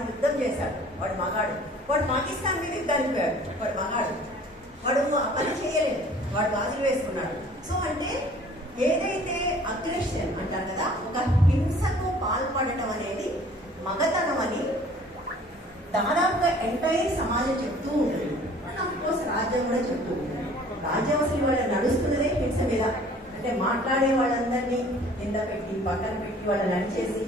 వాడు యుద్ధం చేశాడు. వాడు మగాడు. వాడు పాకిస్తాన్ మీద పోయాడు. వాడు మగాడు. వాడు ఆ పని చేయలేదు. వాడు బాధలు వేసుకున్నాడు. సో అంటే ఏదైతే అగ్రెషన్ అంటారు కదా ఒక హింసకు పాల్పడటం అనేది మగతనం అని దాదాపుగా ఎంటైర్ సమాజం చెప్తూ ఉంటుంది. కోర్స్ రాజ్యం కూడా చెప్తూ ఉంటుంది. రాజ్యం అసలు వాళ్ళ నడుస్తున్నదే హింస మీద. అంటే మాట్లాడే వాళ్ళందరినీ కింద పెట్టి పక్కన పెట్టి వాళ్ళని నడిచేసి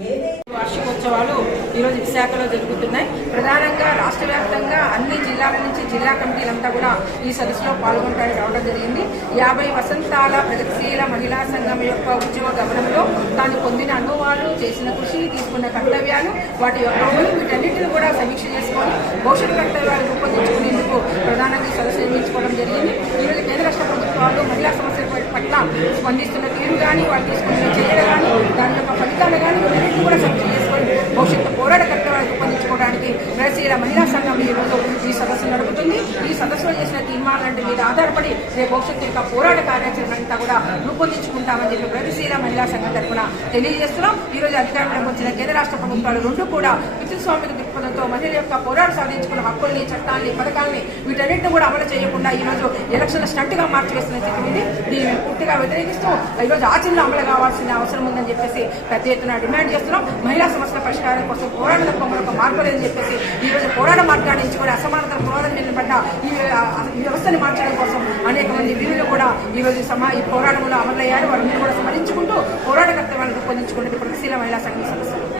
ఏదైతే వార్షికోత్సవాలు ఈరోజు విశాఖలో జరుగుతున్నాయి. ప్రధానంగా రాష్ట్ర వ్యాప్తంగా అన్ని జిల్లాల నుంచి జిల్లా కమిటీలంతా కూడా ఈ సదస్సులో పాల్గొనడానికి రావడం జరిగింది. యాభై వసంతాల ప్రగతిశీల మహిళా సంఘం యొక్క ఉద్యమ గమనంలో తాను పొందిన అనుభవాలు చేసిన కృషి తీసుకున్న కర్తవ్యాలు వాటి యొక్క వీటన్నింటిని వీటన్నిటిని కూడా సమీక్ష చేసుకొని భవిష్యత్ కర్తవ్యాలు రూపొందించుకునేందుకు ప్రధానంగా ఈ సదస్సు నిర్మించుకోవడం జరిగింది. ఈరోజు కేంద్ర రాష్ట్ర ప్రభుత్వాలు మహిళా సమస్యల పట్ల స్పందిస్తున్న తీరు కానీ వాళ్ళు తీసుకున్న చర్యలు కానీ దాని యొక్క ఫలితాలు కానీ వీటన్నిటిని కూడా సమీక్ష చేసుకొని భవిష్యత్తు పోరాట కర్తవ్యాలు రూపొందించుకోవడానికి మహిళా సంఘం ఈ ఈ సదస్సు నడుపుతుంది. ఈ సదస్సులో చేసిన తీర్మానాలంటే మీద ఆధారపడి రేపు భవిష్యత్తు యొక్క పోరాట కార్యాచరణ అంతా కూడా రూపొందించుకుంటామని చెప్పి ప్రగతిశీల మహిళా సంఘం తరఫున తెలియజేస్తున్నాం. ఈ రోజు అధికారంలోకి వచ్చిన కేంద్ర రాష్ట్ర ప్రభుత్వాలు రెండు కూడా ప్రజాస్వామిక దృక్పథంతో మహిళల యొక్క పోరాట సాధించుకున్న హక్కుల్ని చట్టాన్ని పథకాల్ని వీటన్నిటిని కూడా అమలు చేయకుండా ఈ రోజు ఎలక్షన్ల స్టంట్గా మార్చివేస్తున్న స్థితి ఉంది. దీన్ని మేము పూర్తిగా వ్యతిరేకిస్తూ ఈ రోజు ఆచరణ అమలు కావాల్సిన అవసరం ఉందని చెప్పేసి పెద్ద ఎత్తున డిమాండ్ చేస్తున్నాం. మహిళా సమస్యల పరిష్కారం కోసం పోరాట తప్ప మరొక మార్గం లేదని చెప్పేసి ఈ రోజు పోరాట మార్గాన్ని ఎంచుకొని అసమానతల పురోధం నిలబడ్డ ఈ వ్యవస్థను వ్యవస్థని మార్చడం కోసం అనేక మంది వీరులు కూడా ఈ రోజు సమా ఈ పోరాటంలో అమలయ్యారు. వారిని కూడా స్మరించుకుంటూ పోరాట కర్తవ్యాలను రూపొందించుకుంటూ ప్రగతిశీల మహిళా సంఘం సమస్య.